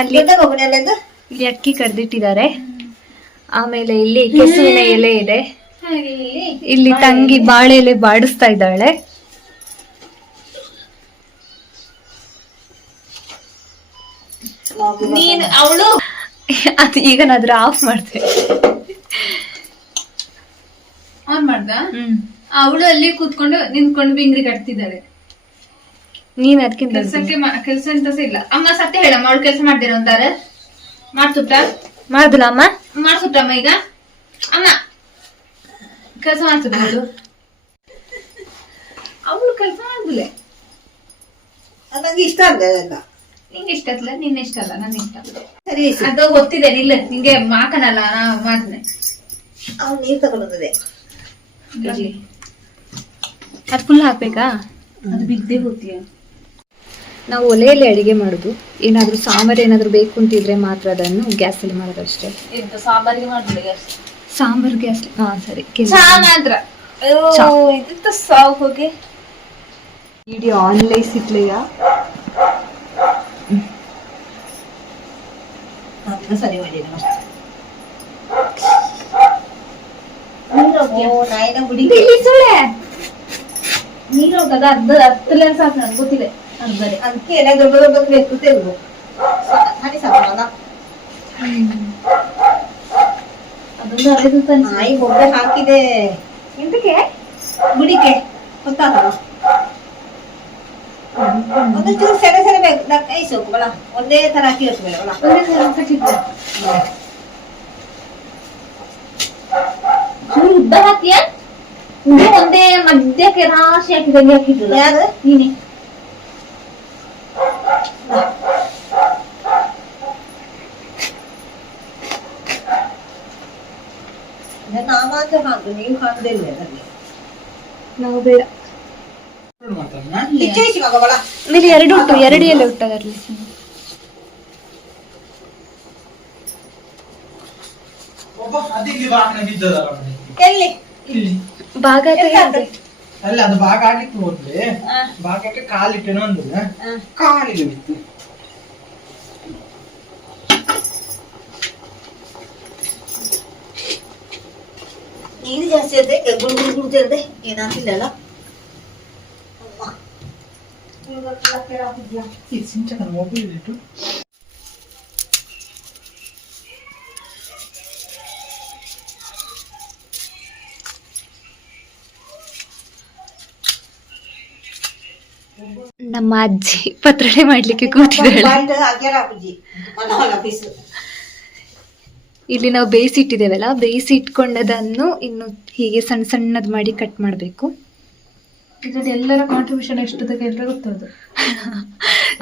ಅಲ್ಲಿ ಇಲ್ಲಿ ಅಕ್ಕಿ ಕರ್ದಿಟ್ಟಿದ್ದಾರೆ. ಆಮೇಲೆ ಇಲ್ಲಿ ಕೆಸುವಿನ ಎಲೆ ಇದೆ. ಇಲ್ಲಿ ತಂಗಿ ಬಾಳೆ ಎಲೆ ಬಾಡಿಸ್ತಾ ಇದ್ದಾಳೆ. ನೀನ್ ಅವಳು ಅದು ಈಗ ನಾದ್ರ ಆಫ್ ಮಾಡ್ತೆ. ಆನ್ ಮಾಡ್ದ. ಅವಳು ಅಲ್ಲಿ ಕೂತ್ಕೊಂಡು ನಿಂತ್ಕೊಂಡು ಬಿಂಗ್ರಿ ಕಟ್ತಿದ್ದಾಳೆ. ನೀನ್ ಅದಕ್ಕಿಂತ ಕೆಲ್ಸ ಎಂತಸ ಇಲ್ಲ. ಅಮ್ಮ ಸತ್ಯ ಹೇಳಮ್ಮ, ಅವಳು ಕೆಲ್ಸ ಮಾಡ್ದೇನೋ ಅಂತಾರೆ. ಮಾಡ್ಸುಟ್ಟ ಮಾಡುದಿಲ್ಲ ಅಮ್ಮ? ಮಾಡ್ಸುಟ್ಟಮ್ಮ ಈಗ ಅಮ್ಮ ಕೆಲ್ಸ ಮಾಡ್ಸುತ್ತ ಅವಳು ಕೆಲ್ಸ ಮಾಡುದಿಲ್ಲ. ನಂಗೆ ಇಷ್ಟ ಅಲ್ಲ. ನಿಂಗೆ ಇಷ್ಟ ಅಲ್ಲ, ನಿನ್ನ ಇಷ್ಟ ಅಲ್ಲ, ನನ್ನ ಇಷ್ಟ ಸರಿ. ಅದು ಗೊತ್ತಿದೆ. ಇಲ್ಲ ನಿಂಗೆ ಮಾಕನಲ್ಲ, ನಾ ಮಾಡ್ತೇನೆ. ಅವ್ನು ನೀರ್ ತಗೊಂಡದೆ ಅದು ಫುಲ್ ಹಾಕ್ಬೇಕಾ? ಅದು ಬಿದ್ದೆ ಗೊತ್ತೀಯ. ನಾವು ಒಲೆಯಲ್ಲಿ ಅಡಿಗೆ ಮಾಡುದು. ಏನಾದ್ರೂ ಸಾಂಬಾರ್ ಏನಾದ್ರು ಬೇಕು ಅಂತಿದ್ರೆ ಮಾತ್ರ ಅದನ್ನು ಗ್ಯಾಸ್ ಅಲ್ಲಿ ಮಾಡೋದು ಅಷ್ಟೇ. ಸಾಂಬಾರಿಗೆ ಮಾಡಿದ್ರೆ ಸಾಂಬಾರ್ ಗ್ಯಾಸ್. ಹಾ ಸರಿ. ಮಾತ್ರ ಇದು ಸಾವು ಹೋಗಿ ವಿಡಿಯೋ ಆನ್ಲೈನ್ ಸಿಕ್ಲೆಯ ಸರಿ ಮಾಡಿ ನೀರು ಹೋಗದ ಅರ್ಧಲೆ ಸಾಕು. ನನ್ಗೆ ಗೊತ್ತಿದೆ ಅರ್ಧಲೆ. ಅದಕ್ಕೆ ಎಲ್ಲ ದೊಡ್ಡ ದೊಡ್ಡ ಬೇಕು ತೆಲ್ಗು ಹನಿ ಸಾಕಲ್ಲ. ಅದೊಂದು ಅರೆದು ನಾಯಿ ಗೊಬ್ಬರ ಹಾಕಿದೆ. ಎಂತಕ್ಕೆ? ಗುಡಿಕೆ ಗೊತ್ತಾಗಲ್ಲ. ಒಂದು ಚೂರು ಸೆರೆ ಸೆರೆ ಬೇಕು. ಕೈ ಸೋಕು ಬಲ ಒಂದೇ ತರ ಹಾಕಿ ಇರಿಸ್ಬೇಕಲ್ಲ. ಚೂರು ಉದ್ದ ಹಾಕಿಯ ಒಂದೇ ಮಧ್ಯಕ್ಕೆ ರಾಶಿ ಹಾಕಿದಂಗೆ ಹಾಕಿದ್ರು. ಯಾರು ನೀನೆ. ನಾ ಮಾತ್ರ ಕಾಣುದು, ನೀವು ಕಾಣುದೇ ಇಲ್ಲ ನನಗೆ. ನಾವು ಬೇಡ. ಇಲ್ಲಿ ಎರಡು ಉಂಟು, ಎರಡು ಎಲೆ ಉಂಟು ಅದರಲ್ಲಿ. ಎಲ್ಲಿ ಭಾಗ ಅಲ್ಲ ಅದು ಭಾಗ ಆಗಿತ್ತು ಹೋದ್ರೆ ಭಾಗಕ್ಕೆ ಕಾಲಿಟ್ಟೇನೋ ಅಂದ್ರೆ ಕಾಲಿಗೆ ಬಿತ್ತು. ನೀರು ಜಾಸ್ತಿ ಇರುತ್ತೆ, ಗುಡು ಗುಡು ಗುಡ್ತಿರುತ್ತೆ. ಏನಾಗ್ತಿಲ್ಲ ಮೊಬೈಲ್ ಇಟ್ಟು ನಮ್ಮ ಅಜ್ಜಿ ಪತ್ರೊಡೆ ಮಾಡ್ಲಿಕ್ಕೆ ಕೂತಿದ್ದಾಳೆ. ಇಲ್ಲಿ ನಾವು ಬೇಯಿಸಿಟ್ಟಿದ್ದೇವಲ್ಲ, ಬೇಯಿಸಿ ಇಟ್ಕೊಂಡದನ್ನು ಇನ್ನು ಹೀಗೆ ಸಣ್ಣ ಸಣ್ಣದ್ ಮಾಡಿ ಕಟ್ ಮಾಡಬೇಕು. ಇದ್ರಲ್ಲಿ ಎಲ್ಲರ ಕಾಂಟ್ರಿಬ್ಯೂಷನ್ ಎಷ್ಟು ಎಲ್ಲರೂ ಗೊತ್ತದು.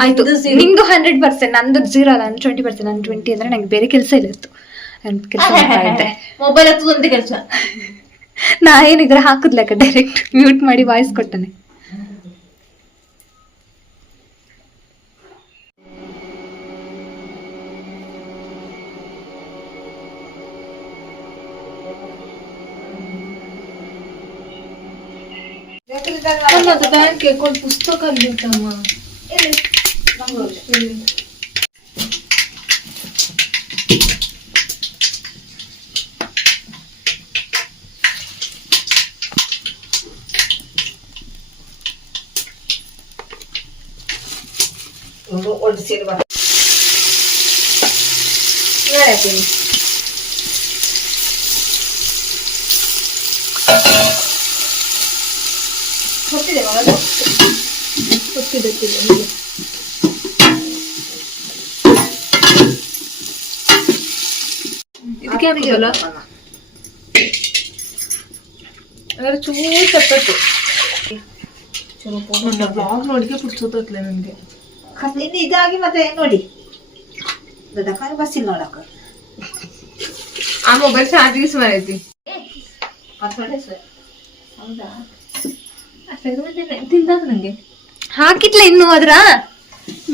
ಆಯ್ತು, ನಿಮ್ದು 100%, ನಂದು 0 ಅಲ್ಲ, 20%. ನಾನು 20 ಅಂದ್ರೆ ನಂಗೆ ಬೇರೆ ಕೆಲಸ ಇಲ್ಲ ಇತ್ತು. ಕೆಲಸ ಮಾಡ್ತಾ ಇದ್ದೆ. ಮೊಬೈಲ್ ಹತ್ತದ ಒಂದೇ ಕೆಲಸ. ನಾ ಏನಿದ್ರೆ ಹಾಕುದ್ಲಕ್ಕ ಡೈರೆಕ್ಟ್ ಮ್ಯೂಟ್ ಮಾಡಿ ವಾಯ್ಸ್ ಕೊಟ್ಟನೆ. ನನ್ನದು ಬ್ಯಾಂಕ್ಗೆ ಕೊಂಡು ಪುಸ್ತಕ ಅಲ್ಲಿ ಉಂಟಮ್ಮ. ಒಂದು ಸೇರಿ ಬರ ಗೊತ್ತಿದೆ ಗೊತ್ತಿದೆ. ಇದಕ್ಕೆ ಹಾಕುದಲ್ಲ ಚೂರು ಸಪ್ಪತ್ತು. ಬ್ಲಾಗ್ ನೋಡಿಕೆ ಪುಡ್ಸೋತತ್ಲೆ ನನಗೆ. ಇನ್ನು ಇದಾಗಿ ಮತ್ತೆ ನೋಡಿ ದೊಡ್ಡಕ್ಕಾಗಿ ಬಸ್ ಇಲ್ಲ ನೋಡಕ್ಕ. ಆ ಮೊಬೈಲ್ ಚಾರ್ಜಿಗೆ ಸುಮಾರು ಐತಿ. ಹೌದಾ? ತಿಂದಾಗ ನಂಗೆ ಹಾಕಿದ್ಲ ಇನ್ನು ಅದ್ರ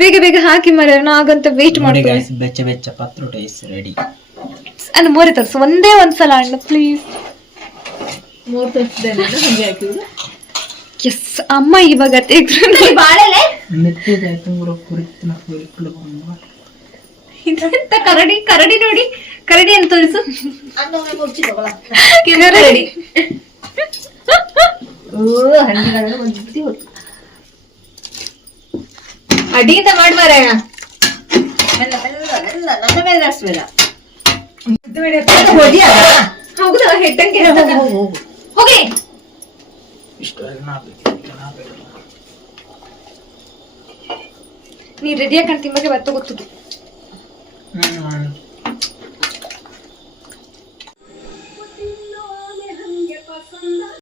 ಬೇಗ ಬೇಗ ಹಾಕಿ ಮರ. ನಾಗಂತ ವೇಟ್ ಮಾಡ್ತೀವಿ. ಬೆಚ್ಚ ಬೆಚ್ಚ ಪತ್ರೊಡೆ ಇಸ್ ರೆಡಿ. ಅನ್ನ ಮೋರಿ ತರ್ಸು ಒಂದೇ ಒಂದ್ಸಲ ಅಣ್ಣ ಪ್ಲೀಸ್. 3 ತರಿಸಿದ್ದೇನೆ ಹಂಗೆ ಹಾಕಿದ್ರು. ಎಸ್ ಅಮ್ಮ ಇವಾಗ ತೆಗ್ದು ಬಾಳೆಲೆ ಮೆತ್ತದಾಯ್ತು ಕುರಿತಿನ ಕುರಿಗಳು ಇದೆಂತ ಕರಡಿ ಕರಡಿ ನೋಡಿ ಕರಡಿ ಅಂತ ತೋರಿಸು ಅನ್ನೊಮ್ಮೆ ಮುಚ್ಚಿ ತಗೊಳ ಕರಡಿ ಓ ಹಣ್ಣಿಗಳನ್ನು ಮುಚ್ಚಿ ಅಡಿಯಿಂದ ಮಾಡಿ ಮಾರಾಯ ಮೆಲ್ಲ ಮೆಲ್ಲ ಮೆಲ್ಲ ನನ್ನ ಮೇಲೆ ಆಡಿಸ್ಬೇಡ ಹೌದಾ ಹೆಟ್ಟಂಗೆ ಹೋಗು ಹೋಗಿ ಇಷ್ಟು ನೀ ರೆಡಿ ಹಾಕೊಂಡು ತಿಂಬಗೆ ಬತ್ತ ಗೊತ್ತದು ಹ್ಮ್